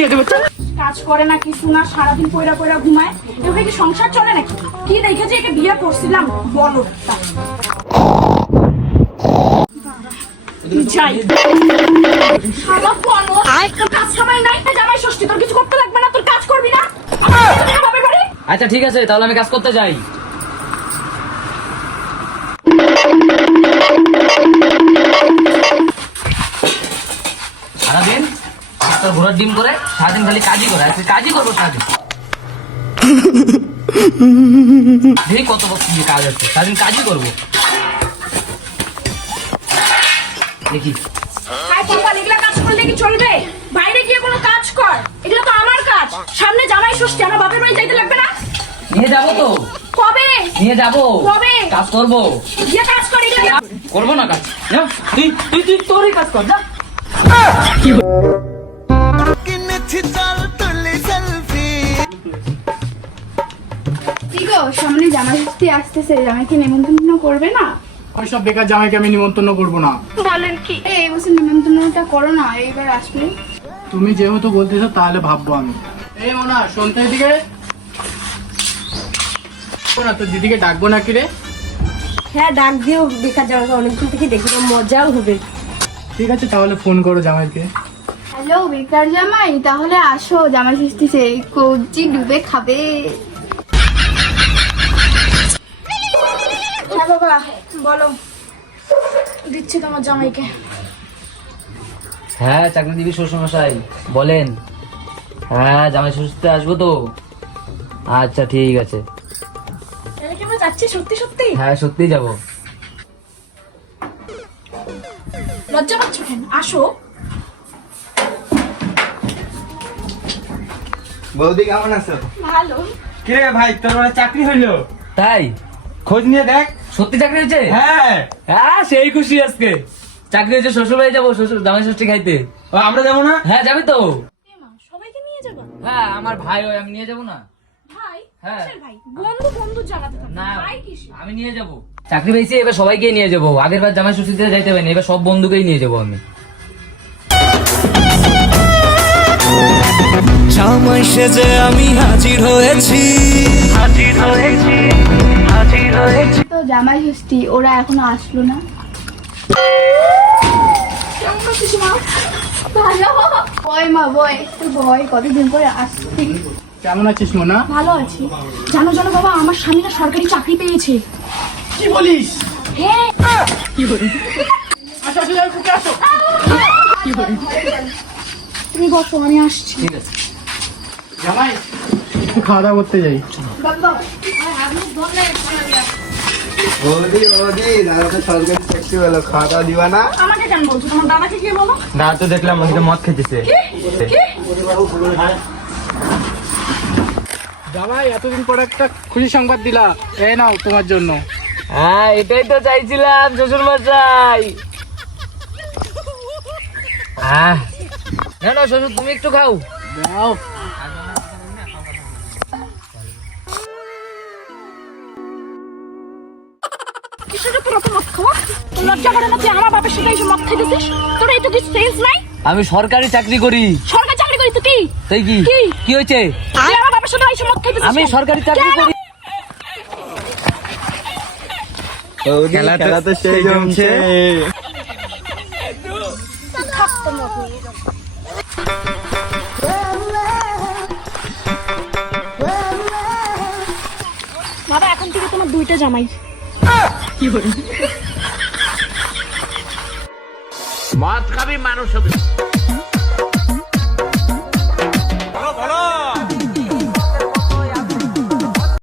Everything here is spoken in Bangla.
নিয়ে দেবো। কাজ করে না কিছু না, সারাদিন পয়রা পয়রা ঘুমায়। এভাবে কি সংসার চলে নাকি? কি দেখে যে একে বিয়ে করছিলাম বলো। যাই সারা বলো কাজ কামাই নাই, জামাই ষষ্ঠী, তোর কিছু করতে লাগবে না, তোর কাজ করবি না। আচ্ছা ঠিক আছে, তাহলে আমি কাজ করতে যাই। সারাদিন তোর ঘোড়ার ডিম করে সারাদিন খালি কাজই করে, আজকে কাজই করবো সারাদিন। দেখি কত বছর কাজ আছে, সারাদিন কাজই করবো। দেখি এগুলা কাজ করলে কি চলবে? বাইরে গিয়ে কোনো কাজ কর, এগুলো তো আমার কাজ। সামনে জামাই ষষ্ঠী, আমার বাপের বাড়ি যাইতে লাগবে না? নিয়ে যাবো তো। কবে নিয়ে যাবো? কবে কাজ করবো? গিয়ে কাজ কর। এগুলা করবো না কাজ, তুই তুই তুই তোরই কাজ কর, যা। কি গো, সামনে জামাই ষষ্ঠী আসতেছে, জামাইকে নেমন্তন্ন করবে না? ওইসব বেকার জামাইকে আমি নিমন্ত্রণ করবো না। বলেন কি? এই বছর নেমন্তন্নটা করো না, এইবার আসবে। তুমি যেহেতু বলতেছো তাহলে ভাববো আমি। এই মোনা শুনতে এদিকে না, তোর দিদিকে ডাকবো না কি রে? হ্যাঁ ডাক দিও, বেকার জামাইকে অনেকদিন থেকে দেখি, মজাও হবে। ঠিক আছে তাহলে ফোন করো জামাইকে। হ্যালো বেকার জামাই, তাহলে আসো, জামাই ষষ্ঠীতে কবজি ডুবে খাবে। হ্যাঁ বাবা বলো, দিচ্ছি তোমার জামাইকে। হ্যাঁ চাকরিজীবী শ্বশুরমশাই বলেন। হ্যাঁ জামাই ষষ্ঠীতে আসবো তো। আচ্ছা ঠিক আছে। তাহলে কি আমরা যাচ্ছি সত্যি সত্যি? হ্যাঁ সত্যিই যাবো। লজ্জা পাচ্ছ কেন? আসো। বৌদি কেমন আছো? ভালো। কিরে ভাই, তোর মানে চাকরি হইলো? তাই? খোঁজ নিয়ে দেখ। সত্যি চাকরি হয়েছে? হ্যাঁ। হ্যাঁ সেই খুশি আজকে। চাকরি হয়েছে, শ্বশুর বাড়ি যাবো, শ্বশুর জামাই ষষ্ঠী খাইতে। ও, আমরা যাবো না? হ্যাঁ যাবি তো? সবাইকে নিয়ে যাবো? হ্যাঁ আমার ভাই হয়, আমি নিয়ে যাবো না? ভাই? হ্যাঁ। কিসের ভাই? বন্ধু বন্ধু জানাতে থাকো। না ভাই কিসের? আমি নিয়ে যাবো। চাকরি পেয়েছি, এবার সবাইকে নিয়ে যাবো। আগের বার জামাই ষষ্ঠীতে যাইতে হবে না, এবার সব বন্ধুকেই নিয়ে যাবো আমি। জামাই সেজে আমি হাজির হয়েছি। তো জামাই ষষ্ঠী, ওরা এখনো আসলো না। কেমন আছিস মা? ভালো। বয় মা বয়, একটু বয়, কতদিন পরে আসছি। কেমন আছিস মোনা? ভালো আছি। জানো জানো বাবা, আমার স্বামী না সরকারি চাকরি পেয়েছে। কি বলিস? হ্যাঁ। আসো আসো যাই, বুকে আসো। তুমি বসো, আমি আসছি। ঠিক আছে। জামাই একটু খাওয়া দাওয়া করতে যাই। বৌদি বৌদি, দাদা তো সরকারি চাকরি হলো, খাওয়া দাওয়া দিবা না? আমাকে কেন বলছো? তোমার দাদাকে গিয়ে বলো। দাদা তো দেখলাম ওখানে মদ খেতেছে। জামাই এতদিন পর একটা খুশি সংবাদ দিলা, এই নাও তোমার জন্য। হ্যাঁ এটাই তো চাইছিলাম শ্বশুর মশাই। হ্যাঁ না না শ্বশুর, তুমি একটু খাও। দাও। কিসের তোর অত মদ খাওয়া? তোর লজ্জা করে না তুই আমার বাপের সাথে এসে মদ খাইতেছিস? তোর এইটু কিছু সেন্স নাই? আমি সরকারি চাকরি করি। সরকারি চাকরি করিস তুই? কি তাই কি? কি? কি হয়েছে? তুই আমার বাপের সাথে এসে মদ খাইতেছিস? আমি সরকারি চাকরি করি। বৌদি খেলা তো সেই জমছে। বাবা এখন থেকে তোমার দুইটা জামাই। মদ খাবি মানুষ হবে।